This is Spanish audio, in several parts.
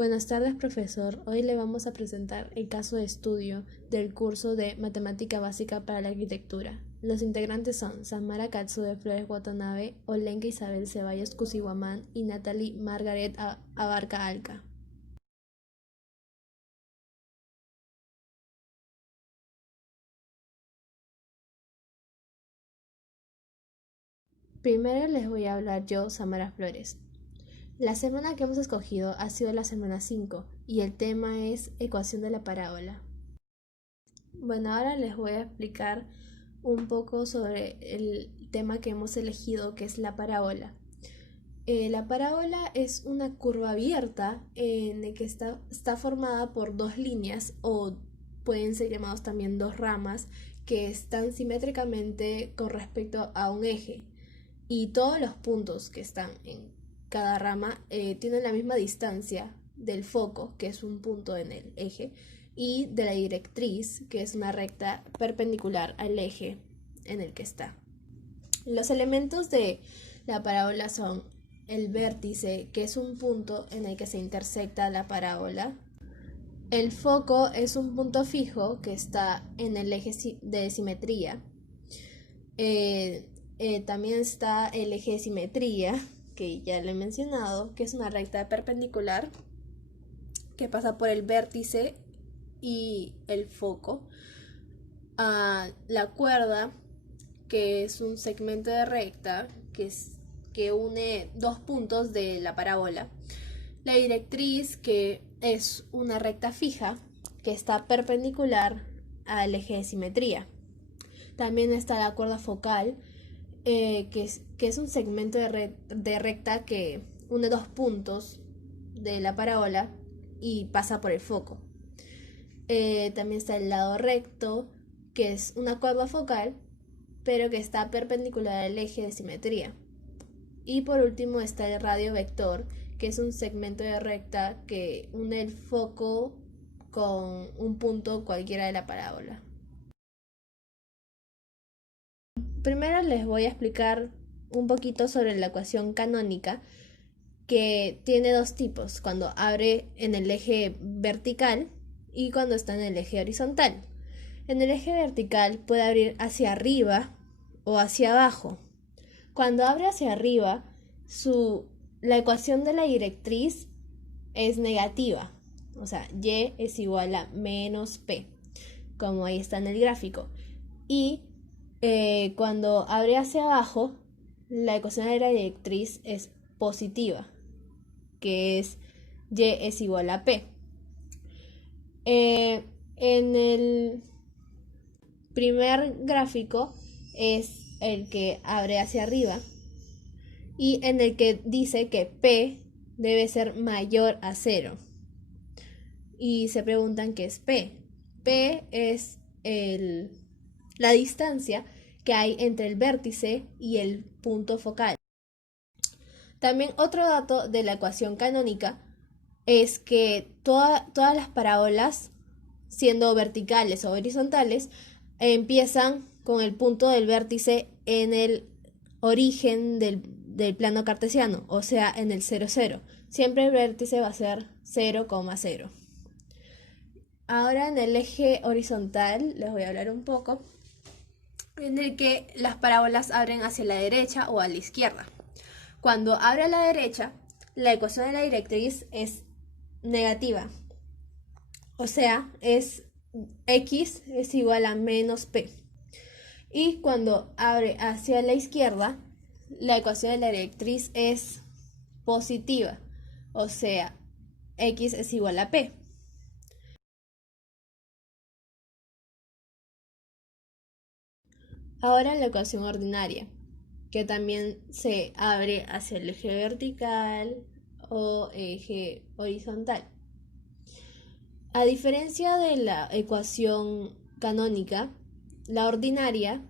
Buenas tardes, profesor. Hoy le vamos a presentar el caso de estudio del curso de Matemática Básica para la Arquitectura. Los integrantes son Samara Katsude Flores Watanabe, Olenka Isabel Ceballos Cusihuamán y Natalie Margaret Abarca Alca. Primero les voy a hablar yo, Samara Flores. La semana que hemos escogido ha sido la semana 5 y el tema es ecuación de la parábola. Bueno, ahora les voy a explicar un poco sobre el tema que hemos elegido, que es la parábola. La parábola es una curva abierta en la que está formada por dos líneas o pueden ser llamados también dos ramas que están simétricamente con respecto a un eje y todos los puntos que están en cada rama tienen la misma distancia del foco, que es un punto en el eje, y de la directriz, que es una recta perpendicular al eje en el que está. Los elementos de la parábola son el vértice, que es un punto en el que se intersecta la parábola. El foco es un punto fijo que está en el eje de simetría. También está el eje de simetría, que ya lo he mencionado, que es una recta perpendicular que pasa por el vértice y el foco. La cuerda, que es un segmento de recta que une dos puntos de la parábola. La directriz, que es una recta fija que está perpendicular al eje de simetría. También está la cuerda focal, que es un segmento de recta que une dos puntos de la parábola y pasa por el foco. También está el lado recto, que es una cuerda focal, pero que está perpendicular al eje de simetría. Y por último está el radio vector, que es un segmento de recta que une el foco con un punto cualquiera de la parábola. Primero les voy a explicar un poquito sobre la ecuación canónica, que tiene dos tipos, cuando abre en el eje vertical y cuando está en el eje horizontal. En el eje vertical puede abrir hacia arriba o hacia abajo. Cuando abre hacia arriba, la ecuación de la directriz es negativa, o sea, y es igual a menos p, como ahí está en el gráfico. Y cuando abre hacia abajo, la ecuación de la directriz es positiva, que es y es igual a p. En el primer gráfico es el que abre hacia arriba y en el que dice que p debe ser mayor a 0. Y se preguntan qué es p. P es la distancia que hay entre el vértice y el punto focal. También otro dato de la ecuación canónica es que todas las parábolas, siendo verticales o horizontales, empiezan con el punto del vértice en el origen del plano cartesiano, o sea, en el 0, 0. Siempre el vértice va a ser 0,0. Ahora en el eje horizontal les voy a hablar un poco, en el que las parábolas abren hacia la derecha o a la izquierda. Cuando abre a la derecha, la ecuación de la directriz es negativa, o sea, es x es igual a menos p. Y cuando abre hacia la izquierda, la ecuación de la directriz es positiva, o sea, x es igual a p. Ahora la ecuación ordinaria, que también se abre hacia el eje vertical o eje horizontal. A diferencia de la ecuación canónica, la ordinaria,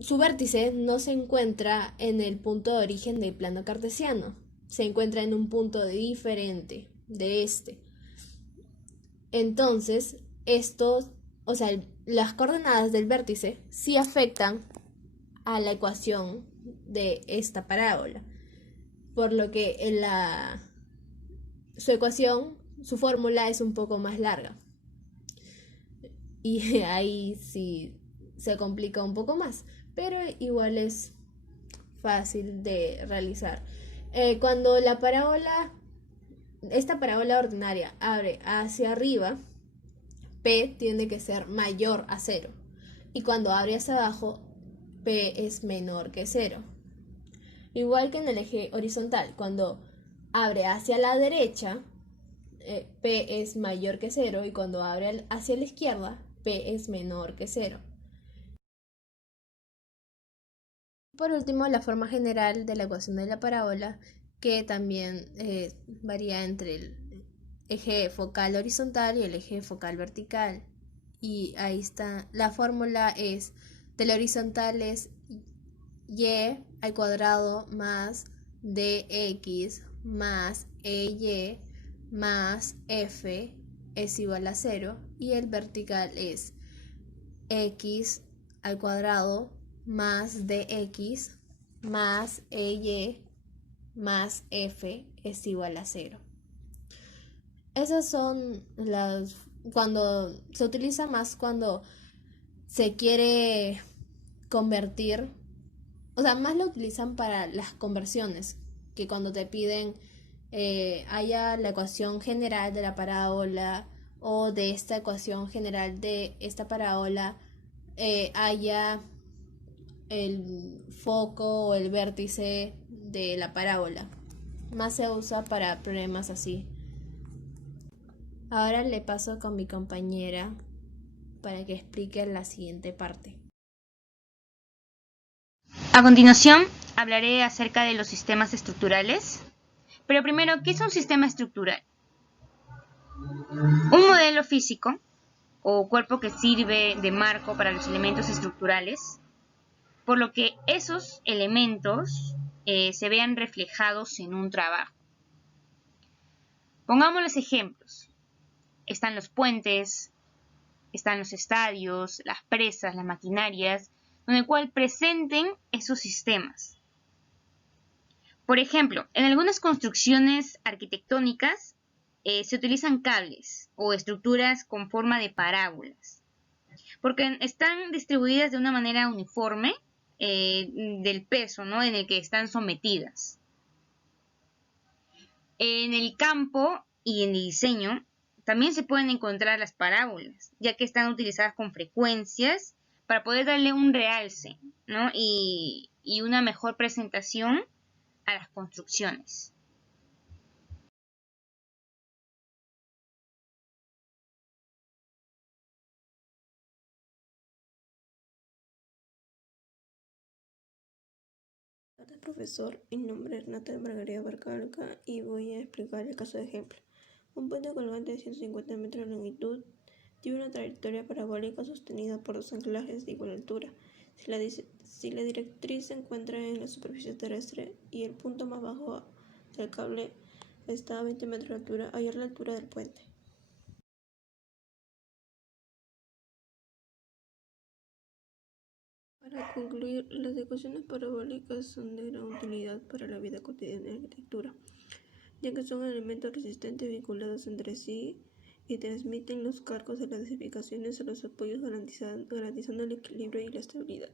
su vértice no se encuentra en el punto de origen del plano cartesiano, se encuentra en un punto diferente de este. Entonces, las coordenadas del vértice sí afectan a la ecuación de esta parábola, por lo que su ecuación, su fórmula es un poco más larga. Y ahí sí se complica un poco más, pero igual es fácil de realizar. Cuando esta parábola ordinaria abre hacia arriba, P tiene que ser mayor a 0. Y cuando abre hacia abajo, P es menor que 0. Igual que en el eje horizontal, cuando abre hacia la derecha, P es mayor que 0, y cuando abre hacia la izquierda, P es menor que 0. Por último, la forma general de la ecuación de la parábola, que también varía entre el eje focal horizontal y el eje focal vertical. Y ahí está, la fórmula es, de la horizontal es y al cuadrado más dx más ey más f es igual a 0, y el vertical es x al cuadrado más dx más ey más f es igual a 0. Esas son cuando se utiliza más cuando se quiere convertir, o sea, más lo utilizan para las conversiones, que cuando te piden haya la ecuación general de la parábola, o de esta ecuación general de esta parábola haya el foco o el vértice de la parábola. Más se usa para problemas así. Ahora le paso con mi compañera para que explique la siguiente parte. A continuación, hablaré acerca de los sistemas estructurales. Pero primero, ¿qué es un sistema estructural? Un modelo físico o cuerpo que sirve de marco para los elementos estructurales, por lo que esos elementos se vean reflejados en un trabajo. Pongamos los ejemplos. Están los puentes, están los estadios, las presas, las maquinarias, donde el cual presenten esos sistemas. Por ejemplo, en algunas construcciones arquitectónicas se utilizan cables o estructuras con forma de parábolas, porque están distribuidas de una manera uniforme del peso, ¿no?, en el que están sometidas. En el campo y en el diseño también se pueden encontrar las parábolas, ya que están utilizadas con frecuencias para poder darle un realce, ¿no?, y una mejor presentación a las construcciones. Hola profesor, mi nombre es Natalia Margarita Barcalca y voy a explicar el caso de ejemplo. Un puente colgante de 150 metros de longitud tiene una trayectoria parabólica sostenida por dos anclajes de igual altura. Si la directriz se encuentra en la superficie terrestre y el punto más bajo del cable está a 20 metros de altura, hallar la altura del puente. Para concluir, las ecuaciones parabólicas son de gran utilidad para la vida cotidiana de la arquitectura, ya que son elementos resistentes vinculados entre sí y transmiten los cargos de las edificaciones a los apoyos, garantizando el equilibrio y la estabilidad.